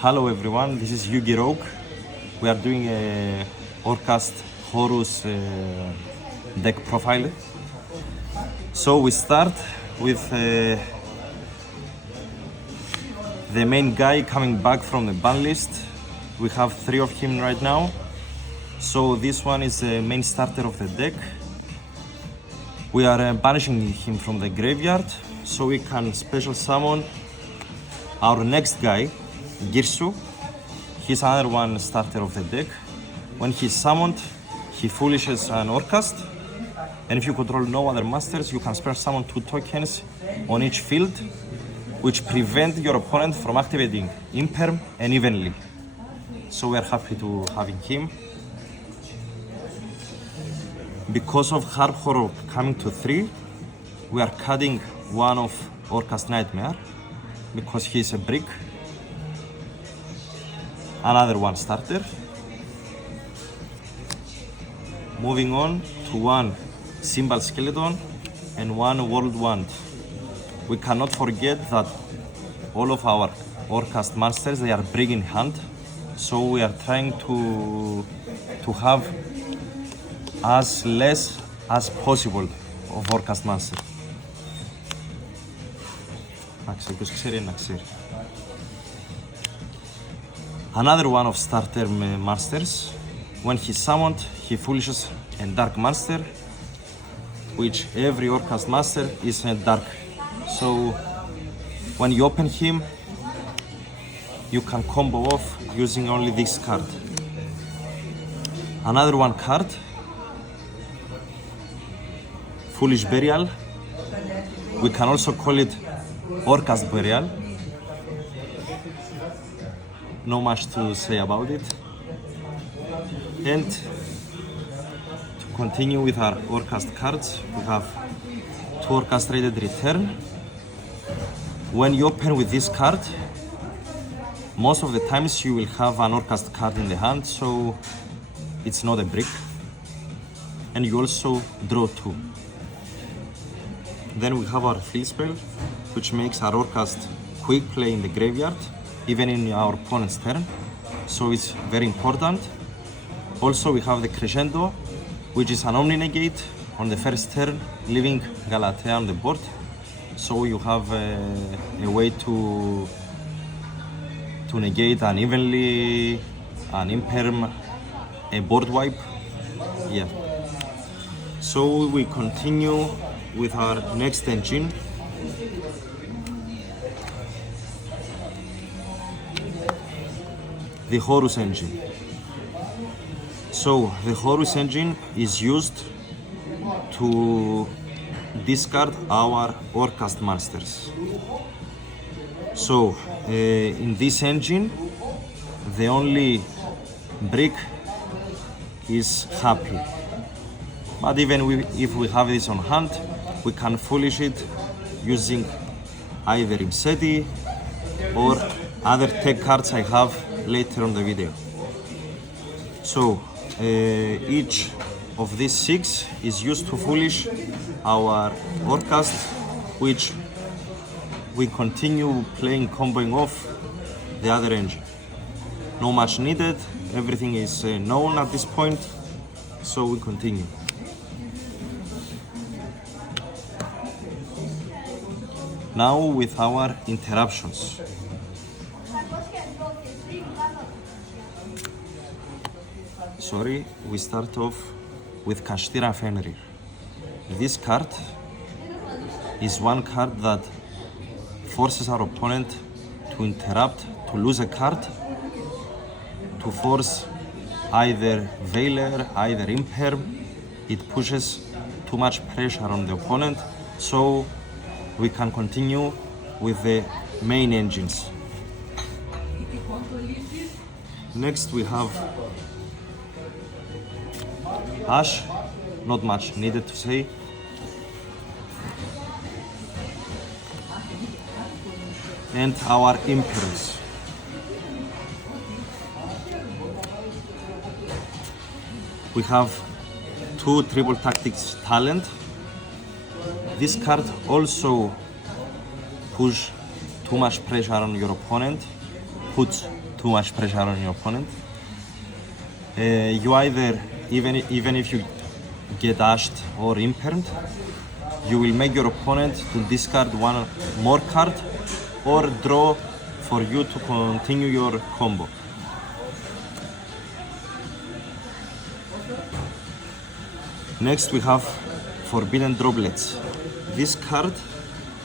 Hello everyone, this is Yugioh. We are doing a Orcust-Horus deck profile. So we start with the main guy coming back from the ban list. We have 3 of him right now. So this one is the main starter of the deck. We are banishing him from the graveyard so we can special summon our next guy, Girsu. He's another one starter of the deck. When he's summoned, he foolishes an Orcust, and if you control no other masters, you can special summon 2 tokens on each field, which prevent your opponent from activating Imperm and Evenly. So we are happy to having him. Because of Hard Horror coming to 3, we are cutting one of Orcust Nightmare because he's a brick. Another one starter. Moving on to 1 Symbol Skeleton and 1 World Wand. We cannot forget that all of our Orcust monsters, they are brick in hand, so we are trying to have as less as possible of Orcust monster. Another one of starter masters. When he's summoned, he foolishes a dark monster, which every Orcust master is a dark. So when you open him, you can combo off using only this card. Another one card, Foolish Burial. We can also call it Orcust Burial. No much to say about it. And to continue with our Orcust cards, we have 2 Orchestrated Return. When you open with this card, most of the times you will have an Orcust card in the hand, so it's not a brick. And you also draw 2. Then we have our Field Spell, which makes our Orcust quick play in the graveyard, even in our opponent's turn, so it's very important. Also we have the Crescendo, which is an Omni-Negate on the first turn, leaving Galatea on the board, so you have a way to negate an Evenly, an Imperm, a board wipe. Yeah. So we continue with our next engine. The Horus engine. So the Horus engine is used to discard our Orcust masters. So in this engine, the only brick is Happy. But even if we have this on hand, we can foolish it using either Imseti or other tech cards I have later on the video. So each of these 6 is used to foolish our Orcust, which we continue playing comboing off the other engine. No much needed, everything is known at this point, so we continue. Now with our interruptions. Sorry, we start off with Kashtira Fenrir. This card is one card that forces our opponent to interrupt, to lose a card, to force either Veiler, either Imperm. It pushes too much pressure on the opponent, so we can continue with the main engines. Next we have Ash, not much needed to say. And our Imperms. We have 2 Triple Tactics Talent. This card also push too much pressure on your opponent, puts too much pressure on your opponent. You either, even if you get ashed or impermed, you will make your opponent to discard one more card or draw for you to continue your combo. Next we have Forbidden Droplets. This card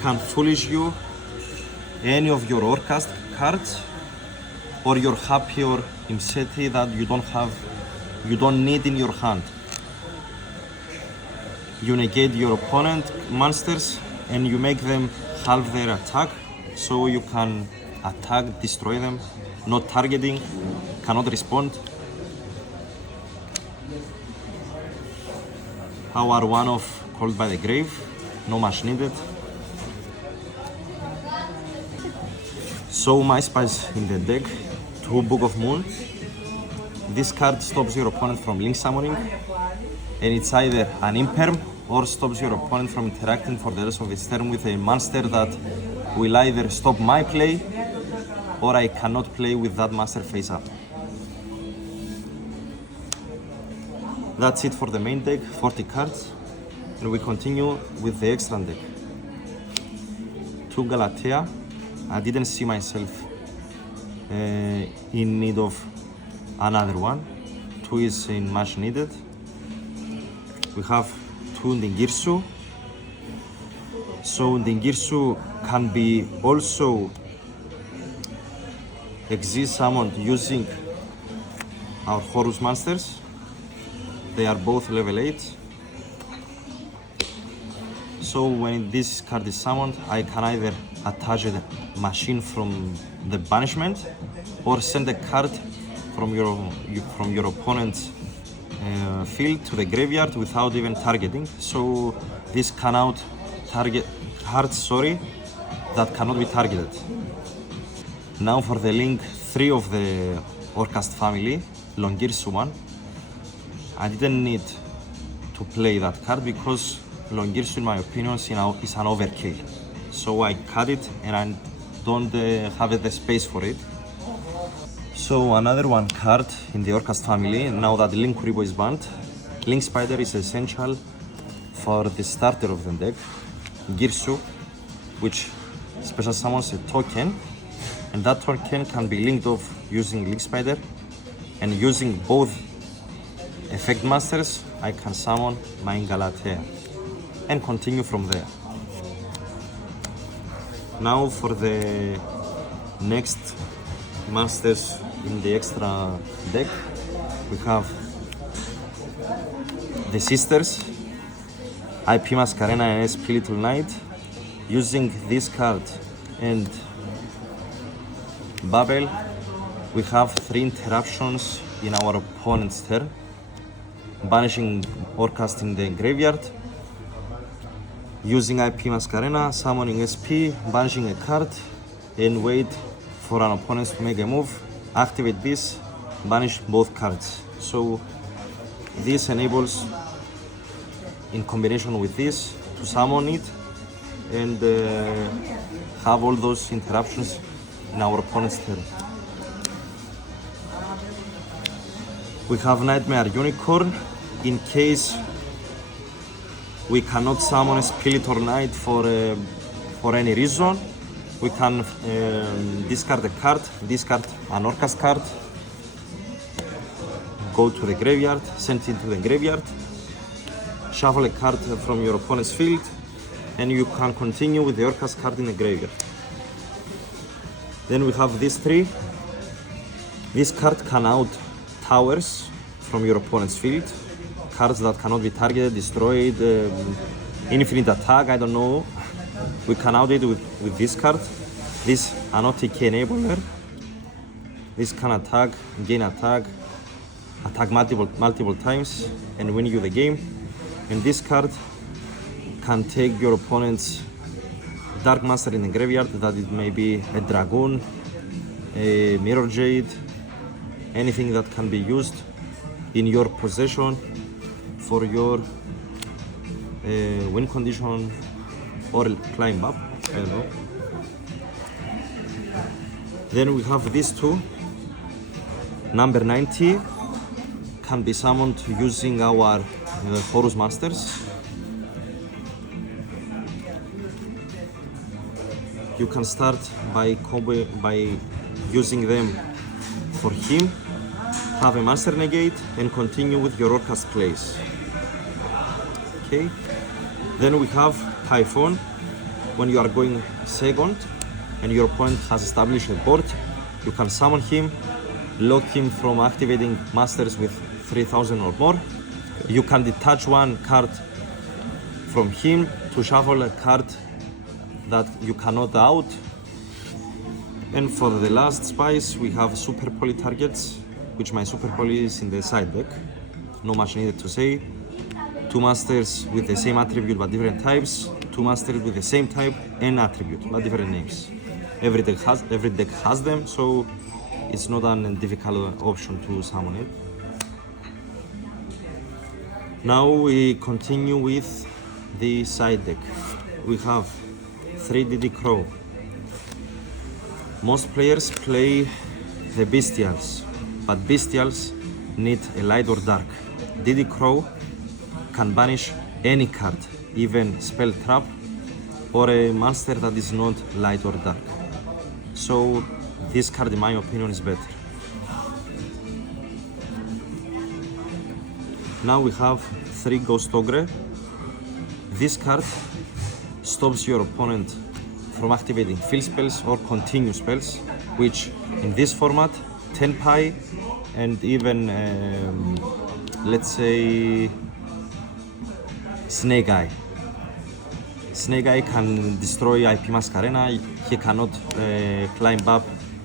can foolish you any of your Orcust cards or your Happy or Imseti that you don't need in your hand. You negate your opponent monsters and you make them halve their attack, so you can attack, destroy them, not targeting, cannot respond. Power 1 of Called by the Grave, no match needed. So My Spice in the deck, 2 Book of Moon. This card stops your opponent from link summoning, and it's either an imperm or stops your opponent from interacting for the rest of its turn with a monster that will either stop my play or I cannot play with that monster face up. That's it for the main deck, 40 cards, and we continue with the extra deck. 2 Galatea. I didn't see myself in need of another one. 2 is in much needed. We have 2 Ningirsu. So Ningirsu can be also exist summoned using our Horus monsters. They are both level 8. So when this card is summoned, I can either attach a machine from the banishment or send a card from your opponent's field to the graveyard without even targeting. So this cannot target cards, that cannot be targeted. Now for the link 3 of the Orcust family, Longirsu one. I didn't need to play that card because Longirsu, in my opinion, is an overkill. So I cut it and I don't have the space for it. So another one card in the Orcust family, now that Link Kuriboh is banned. Link Spider is essential for the starter of the deck, Girsu, which special summons a token, and that token can be linked off using Link Spider, and using both effect masters, I can summon my Galatea and continue from there. Now for the next masters in the extra deck, we have the Sisters, IP Mascarena and SP Little Knight. Using this card and Babel, we have 3 interruptions in our opponent's turn. Banishing Orcust in the graveyard, using IP Mascarena, summoning SP, banishing a card, and wait for an opponent to make a move. Activate this, banish both cards. So this enables, in combination with this, to summon it and have all those interruptions in our opponent's turn. We have Nightmare Unicorn. In case we cannot summon a Spirit or Knight for any reason, we can discard a card, discard an Orcust card, go to the graveyard, send it to the graveyard, shuffle a card from your opponent's field, and you can continue with the Orcust card in the graveyard. Then we have these 3. This card can out towers from your opponent's field. Cards that cannot be targeted, destroyed, infinite attack, I don't know. We can out it with this card. This an OTK enabler. This can attack, gain attack, attack multiple times and win you the game. And this card can take your opponent's Dark Master in the graveyard, that it may be a Dragoon, a Mirror Jade, anything that can be used in your possession for your win condition or climb up, I don't know. Then we have these 2, Number 90 can be summoned using our Horus Masters. You can start by using them for him, have a master negate, and continue with your Orcust plays. Okay. Then we have Typhon. When you are going second and your opponent has established a board, you can summon him, lock him from activating masters with 3000 or more. You can detach one card from him to shuffle a card that you cannot out. And for the last spice, we have super poly targets, which my super poly is in the side deck. No much needed to say. 2 masters with the same attribute but different types, 2 masters with the same type and attribute but different names. Every deck has them, so it's not a difficult option to summon it. Now we continue with the side deck. We have 3 DD Crow. Most players play the Bestials, but Bestials need a light or dark. DD Crow can banish any card, even spell trap or a monster that is not light or dark. So this card, in my opinion, is better. Now we have 3 Ghost Ogre. This card stops your opponent from activating field spells or continue spells, which in this format, Tenpai and even let's say Snake Eye. Snake Eye can destroy IP Mascarena. He cannot climb up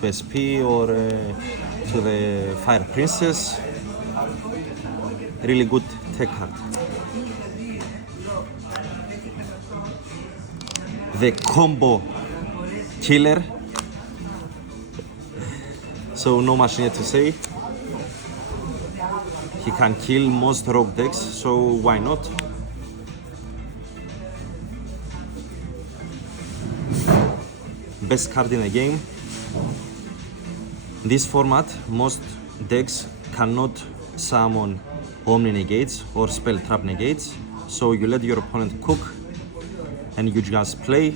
to SP or to the Fire Princess. Really good tech card. The combo killer. So no much need to say. He can kill most rogue decks, so why not? Best card in the game. In this format, most decks cannot summon Omni negates or spell trap negates, so you let your opponent cook and you just play.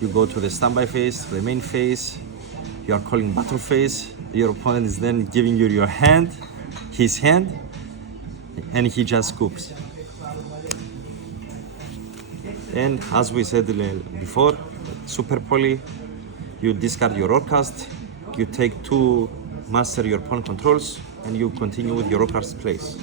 You go to the standby phase, to the main phase, you are calling battle phase, your opponent is then giving you your hand, his hand, and he just cooks. And as we said before, super poly, you discard your Orcust, you take 2 master your opponent controls, and you continue with your Orcust plays.